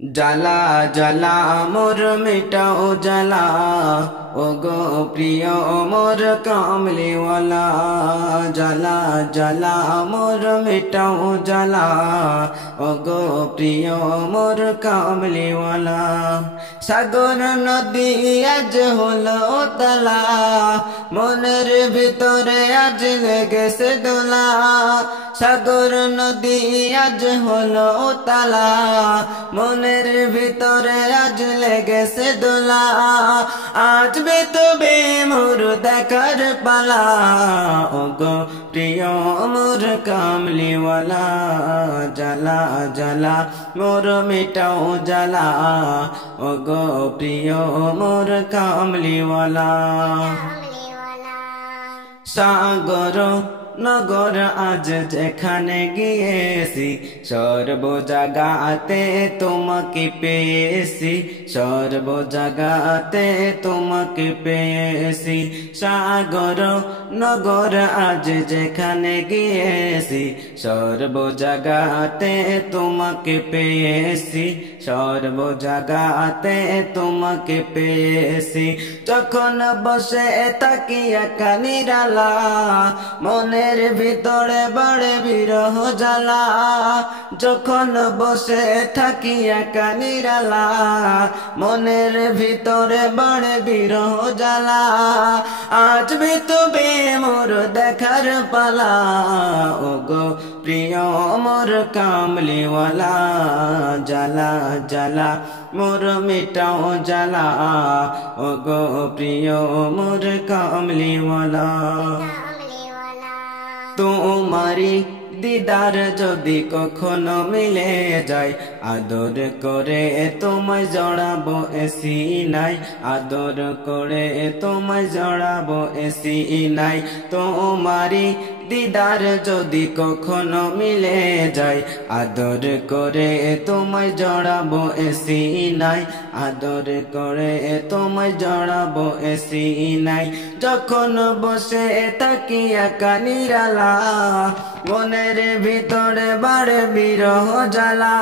জ্বালা জ্বালা মোর মিটাও জ্বালা, ও গো প্রিয় মোর কামলিওয়ালা। জ্বালা জ্বালা মোর মিটাও জ্বালা, ও গো প্রিয় মোর কামলিওয়ালা। সাগর নদী আজ হলো তালা, মনের ভিতরে আজ লেগেছে দোলা। সাগর নদী আজ হলো তালা, মনের ভিতরে আজ লেগেছে দোলা। আজ তবে মোর দেখার পালা, ও গো প্রিয় মোর কামলিওয়ালা। জ্বালা জ্বালা মোর মিটাও জ্বালা, ও গো প্রিয় মোর কামলিওয়ালা। সাগর নগর আজ যেখানে গিয়েছি, সর্ব জাগাতে তোমাকে পেয়েছি, সর্ব জাগাতে তোমাকে পেয়েছি। সাগর নগর আজ যেখানে গিয়েছি, সর্ব জাগাতে তোমাকে পেয়েছি, সর্ব জাগাতে তোমাকে পেয়েছি। যখন বসে থাকি একা নিরালা, মনের ভিতরে বাড়ে বিরহ জ্বালা। যখন বসে থাকি একা নিরালা, মনের ভিতরে বাড়ে বিরহ জ্বালা। আজ তবে মোর দেখার পালা, ও গো প্রিয় মোর কামলিওয়ালা। জ্বালা জ্বালা মোর মিটাও জ্বালা, ও গো প্রিয় মোর কামলিওয়ালা। তোমারি দিদার যদি কখনো মিলে যায়, আদর করে তোমায় জড়াবো এসি নাই, আদর করে তোমায় জড়াবো এসি নাই। তোমারি দিদার যদি কখনো মিলে যায়, আদর করে তোমায় জড়াবো এসি নাই, আদর করে তোমায় জড়াবো এসি নাই। যখন বসে থাকি একা নিরালা, মনের ভিতরে বাড়ে বিরহ জ্বালা।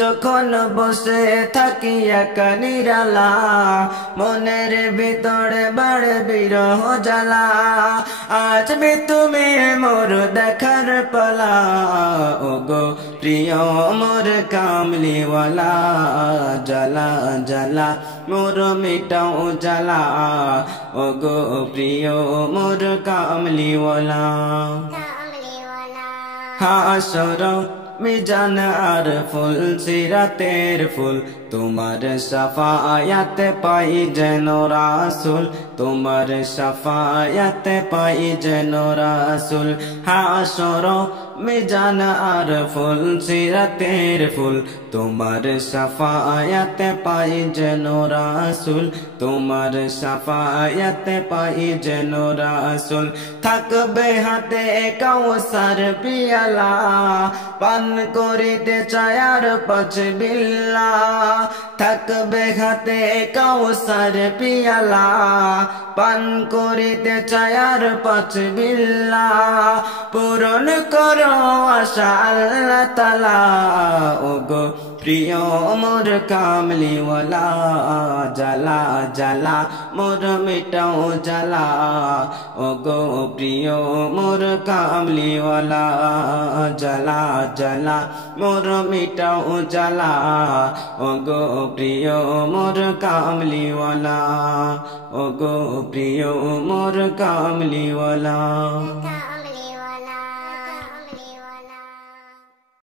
যখন বসে থাকি একা নিরালা, মনের ভিতরে বাড়ে বিরহ জ্বালা। আজ তুমি মোর দেখার পালা, ও গো প্রিয় মোর কামলিওয়ালা। জ্বালা জ্বালা মোর মিটাও জ্বালা, ও গো প্রিয় মোর কামলিওয়ালা। হাসর মিজান আর ফুল সিরাতের ফুল, তোমার শাফায়াত পাই যেন রাসূল, তোমার শাফায়াত পাই যেন রাসূল। হাসর মিজান আর ফুল সিরাতের ফুল, তোমার শাফায়াত পাই যেন রাসূল, তোমার শাফায়াত পাই যেন রাসূল। থাকবে হাতে কাউসার পিয়ালা, পান করিতে চায় আর পাঁচ বিল্লা। থাকবে হাতে কাউসার পিয়ালা, পান করিতে চায় আর পাঁচ বিল্লা। পূরণ করো আশা আল্লাহ তাআলা, ও গো প্রিয় মোর কামলিওয়ালা। জ্বালা জ্বালা মোর মিটাও জ্বালা, ও গো প্রিয় মোর কামলিওয়ালা। জ্বালা জ্বালা মোর মিটাও জ্বালা, ও গো প্রিয় মোর কামলিওয়ালা, ও গো প্রিয় মোর কামলিওয়ালা।